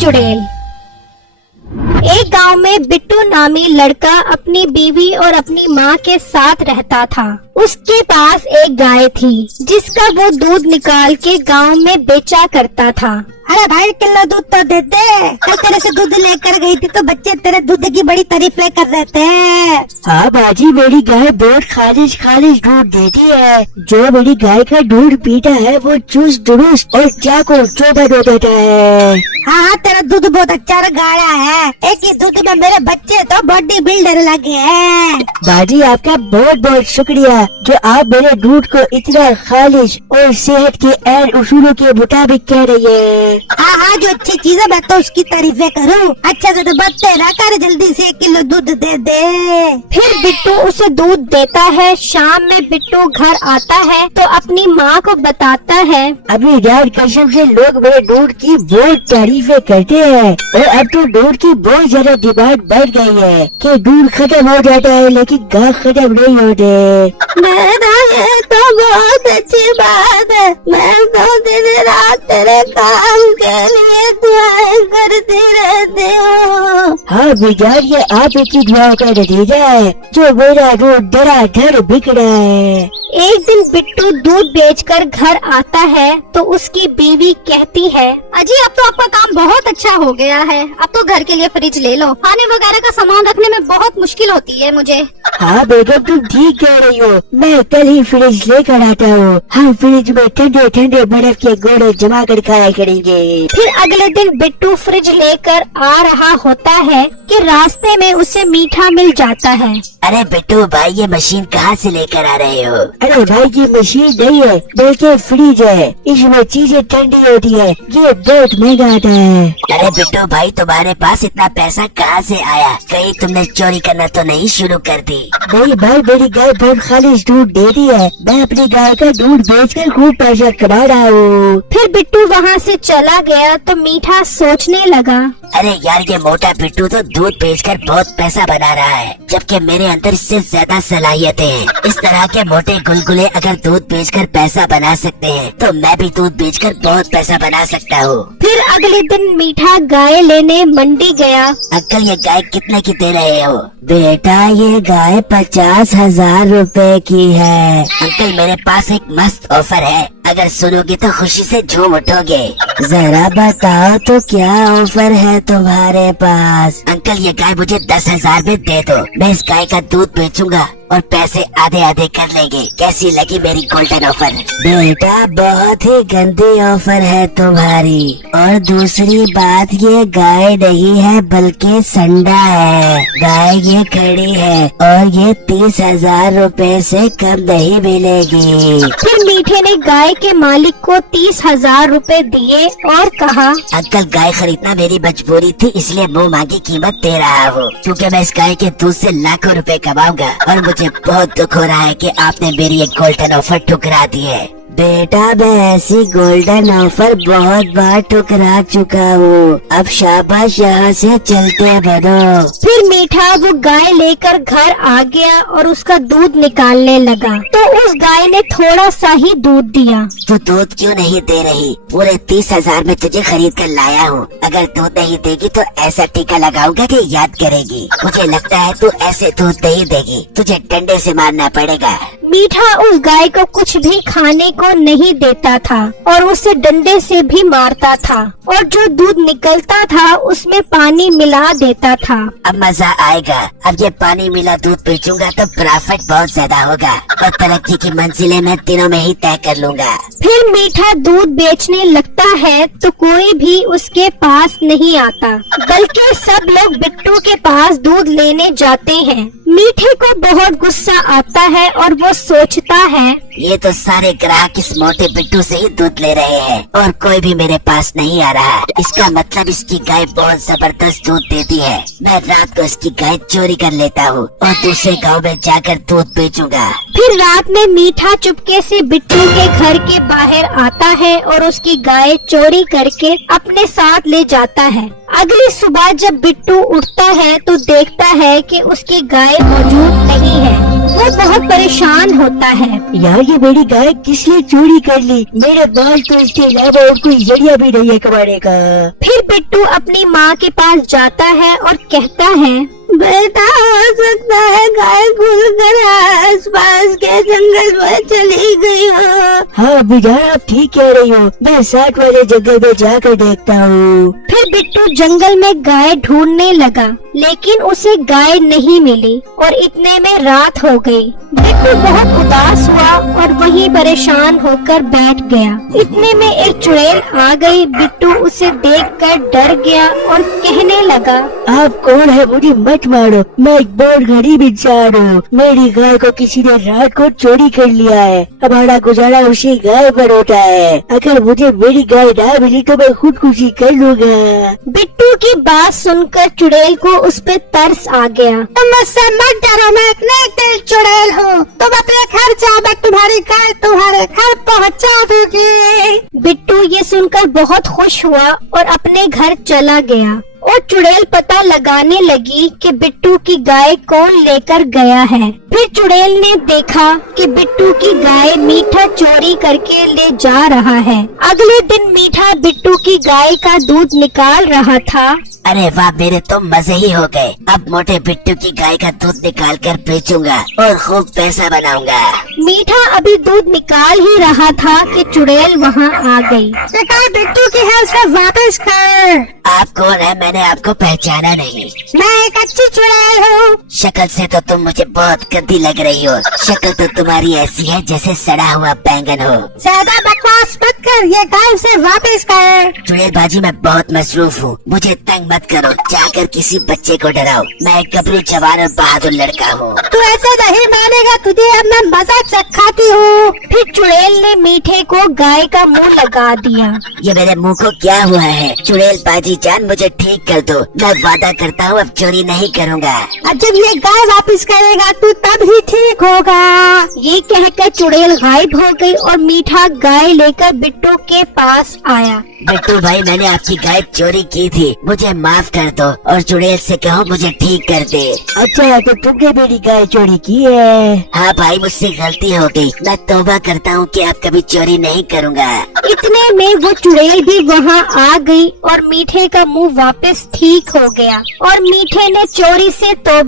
चुड़ैल। एक गांव में बिट्टू नामी लड़का अपनी बीवी और अपनी माँ के साथ रहता था। उसके पास एक गाय थी जिसका वो दूध निकाल के गांव में बेचा करता था। अरे भाई किलो दूध तो दे दे। कल तेरे से दूध लेकर गई थी तो बच्चे तेरे दूध की बड़ी तारीफें कर रहे थे। हाँ बाजी, मेरी गाय बहुत खालिश खालिश दूध देती है। जो मेरी गाय का दूध पीता है वो चुस्त दुरुस्त और चाको चौबंद हो जाता है। हाँ तेरा दूध बहुत अच्छा गाढ़ा है। एक ही दूध में मेरे बच्चे तो बॉडी बिल्डर लगे हैं। बाजी आपका बहुत बहुत शुक्रिया जो आप मेरे दूध को इतना खालिश और सेहत के ऐन उसूलों के मुताबिक कह रही है। हाँ जो अच्छी चीज है मैं तो उसकी तारीफें करूँ। अच्छा से तो बच्चे ना कर, जल्दी से 1 किलो दूध दे दे। फिर बिट्टू उसे दूध देता है। शाम में बिट्टू घर आता है तो अपनी माँ को बताता है, अभी यार कसम से लोग मेरे दूध की बहुत तारीफें करते हैं और अब तो दूध की बहुत ज्यादा डिमांड बढ़ गई है कि दूध खत्म हो जाता है लेकिन गाय खत्म नहीं होते। ये तो बहुत अच्छी बात है। मैं तो दिन रात तेरे काम के लिए दुआएं करती रहती हूँ। हाँ बिजार, ये आप की दुआ का नतीजा है जो मेरा दूध धड़ाधड़ बिक रहा है। एक दिन बिट्टू दूध बेचकर घर आता है तो उसकी बीवी कहती है, अजी अब तो आपका काम बहुत अच्छा हो गया है। अब तो घर के लिए फ्रिज ले लो। पानी वगैरह का सामान रखने में बहुत मुश्किल होती है मुझे। हाँ बेगम तुम ठीक कह रही हो, मैं कल ही फ्रिज लेकर आता हूँ। हम फ्रिज में ठंडे ठंडे बर्फ के गोले जमा कर खाया करेंगे। फिर अगले दिन बिट्टू फ्रिज लेकर आ रहा होता है कि रास्ते में उसे मीठा मिल जाता है। अरे बिट्टू भाई, ये मशीन कहाँ से लेकर आ रहे हो? अरे भाई ये मशीन नहीं है बल्कि फ्रिज है। इसमें चीजें ठंडी होती है, ये बहुत महंगा आता है। अरे बिट्टू भाई, तुम्हारे पास इतना पैसा कहाँ से आया? कहीं तुमने चोरी करना तो नहीं शुरू कर दी? नहीं भाई, मेरी गाय बहुत खालिश दूध देती है। मैं अपनी गाय का दूध बेचकर खूब पैसा कमा रहा हूँ। फिर बिट्टू वहाँ से चला गया तो मीठा सोचने लगा, अरे यार ये मोटा बिट्टू तो दूध बेचकर बहुत पैसा बना रहा है, जबकि मेरे अंदर इससे ज्यादा सलाहियतें हैं। इस तरह के मोटे गुलगुले अगर दूध बेचकर पैसा बना सकते हैं तो मैं भी दूध बेचकर बहुत पैसा बना सकता हूँ। फिर अगले दिन मीठा गाय लेने मंडी गया। अंकल ये गाय कितने की दे रहे हो? बेटा ये गाय 50,000 रुपए की है। अंकल मेरे पास एक मस्त ऑफर है, अगर सुनोगे तो खुशी से झूम उठोगे। जरा बताओ तो क्या ऑफर है तुम्हारे पास? अंकल ये गाय मुझे 10,000 में दे दो, मैं इस गाय का दूध बेचूंगा और पैसे आधे आधे कर लेंगे। कैसी लगी मेरी गोल्डन ऑफर? बेटा बहुत ही गंदी ऑफर है तुम्हारी, और दूसरी बात ये गाय नहीं है बल्कि संडा है। गाय ये खड़ी है और ये 30,000 रुपए से कम नहीं मिलेगी। फिर मीठे ने गाय के मालिक को 30,000 रुपए दिए और कहा, अंकल गाय खरीदना मेरी मजबूरी थी, इसलिए मुँह मांगी कीमत दे रहा हूँ, क्योंकि मैं इस गाय के दूध से लाखों रुपए कमाऊंगा और मुझे बहुत दुख हो रहा है कि आपने मेरी एक गोल्डन ऑफर ठुकरा दी है। बेटा मैं ऐसी गोल्डन ऑफर बहुत बार ठुकरा चुका हूँ, अब शाबाश यहाँ से चलते बनो। फिर मीठा वो गाय लेकर घर आ गया और उसका दूध निकालने लगा तो उस गाय ने थोड़ा सा ही दूध दिया। तू दूध क्यों नहीं दे रही? पूरे 30,000 में तुझे खरीद कर लाया हूँ, अगर दूध नहीं देगी तो ऐसा टीका लगाऊंगा कि याद करेगी। मुझे लगता है तू ऐसे दूध नहीं देगी, तुझे डंडे से मारना पड़ेगा। मीठा उस गाय को कुछ भी खाने को नहीं देता था और उसे डंडे से भी मारता था, और जो दूध निकलता था उसमें पानी मिला देता था। अब मजा आएगा, अब ये पानी मिला दूध बेचूंगा तो प्रॉफिट बहुत ज्यादा होगा और तरक्की की मंजिलें मैं दिनों में ही तय कर लूंगा। फिर मीठा दूध बेचने लगता है तो कोई भी उसके पास नहीं आता, बल्कि सब लोग बिट्टू के पास दूध लेने जाते हैं। मीठे को बहुत गुस्सा आता है और वो सोचता है, ये तो सारे ग्राहक इस मोटे बिट्टू से ही दूध ले रहे हैं और कोई भी मेरे पास नहीं आ रहा। इसका मतलब इसकी गाय बहुत जबरदस्त दूध देती है। मैं रात को इसकी गाय चोरी कर लेता हूँ और दूसरे गांव में जाकर दूध बेचूंगा। फिर रात में मीठा चुपके से बिट्टू के घर के बाहर आता है और उसकी गाय चोरी करके अपने साथ ले जाता है। अगली सुबह जब बिट्टू उठता है तो देखता है कि उसकी गाय मौजूद नहीं है। वो बहुत परेशान होता है। यार ये मेरी गाय किसने चोरी कर ली? मेरे पास तो इसके अलावा और कोई जरिया भी नहीं है कमाने का। फिर बिट्टू अपनी माँ के पास जाता है और कहता है, बेटा हो सकता है गाय खुलकर आस पास के जंगल में चली गई हो। हाँ बिजार आप ठीक कह रही हो, मैं साथ वाले जंगल में जाकर देखता हूँ। फिर बिट्टू जंगल में गाय ढूंढने लगा, लेकिन उसे गाय नहीं मिली और इतने में रात हो गई। बिट्टू बहुत उदास हुआ और वहीं परेशान होकर बैठ गया। इतने में एक चुड़ैल आ गई। बिट्टू उसे देखकर डर गया और कहने लगा, आप कौन है? मुझे मत मारो, मैं एक बहुत गरीब इंसान हूँ। मेरी गाय को किसी ने रात को चोरी कर लिया है। हमारा गुजारा उसी गाय पर होता है। अगर मुझे मेरी गाय ना मिली तो मैं खुदकुशी कर लूँगा। बिट्टू की बात सुनकर चुड़ैल को उस पे तरस आ गया। तुम मुझसे मत डरो, मैं एक नेक चुड़ैल हूँ। तुम अपने घर जाओ, मैं तुम्हारी गाय तुम्हारे घर पहुँचा दूंगी। बिट्टू ये सुनकर बहुत खुश हुआ और अपने घर चला गया और चुड़ैल पता लगाने लगी कि बिट्टू की गाय कौन लेकर गया है। फिर चुड़ैल ने देखा कि बिट्टू की गाय मीठा चोरी करके ले जा रहा है। अगले दिन मीठा बिट्टू की गाय का दूध निकाल रहा था। अरे वाह, मेरे तो मजे ही हो गए। अब मोटे बिट्टू की गाय का दूध निकाल कर बेचूंगा और खूब पैसा बनाऊंगा। मीठा अभी दूध निकाल ही रहा था कि चुड़ैल वहाँ आ गई। ये गाय बिट्टू की है, उसे वापस कर। आप कौन है? मैंने आपको पहचाना नहीं। मैं एक अच्छी चुड़ैल हूँ। शक्ल से तो तुम मुझे बहुत गंदी लग रही हो। शक्ल तो तुम्हारी ऐसी है जैसे सड़ा हुआ बैंगन हो। ज्यादा बकवास मत कर, ये गाय उसे वापस कर। चुड़ैलबाजी में बहुत मसरूफ हूँ, मुझे तंग मत करो। जाकर किसी बच्चे को डराओ। मैं एक गबरू जवान और बहादुर लड़का हूँ। तू ऐसे नहीं मानेगा, तुझे अब मैं मजा चखाती हूँ। फिर चुड़ैल ने मीठे को गाय का मुंह लगा दिया। ये मेरे मुंह को क्या हुआ है? चुड़ैलबाजी जान, मुझे ठीक कर दो। मैं वादा करता हूँ अब चोरी नहीं करूँगा। अब जब ये गाय वापस करेगा तू तब ही ठीक होगा। ये कहकर चुड़ैल गायब हो गई और मीठा गाय लेकर बिट्टू के पास आया। बिट्टू भाई, मैंने आपकी गाय चोरी की थी, मुझे माफ कर दो और चुड़ैल से कहो मुझे ठीक कर दे। अच्छा तो तुमने मेरी गाय चोरी की है? हाँ भाई, मुझसे गलती हो गई। मैं तौबा करता हूँ कि अब कभी चोरी नहीं करूँगा। इतने में वो चुड़ैल भी वहाँ आ गई और मीठे का मुंह वापस ठीक हो गया और मीठे ने चोरी से तौबा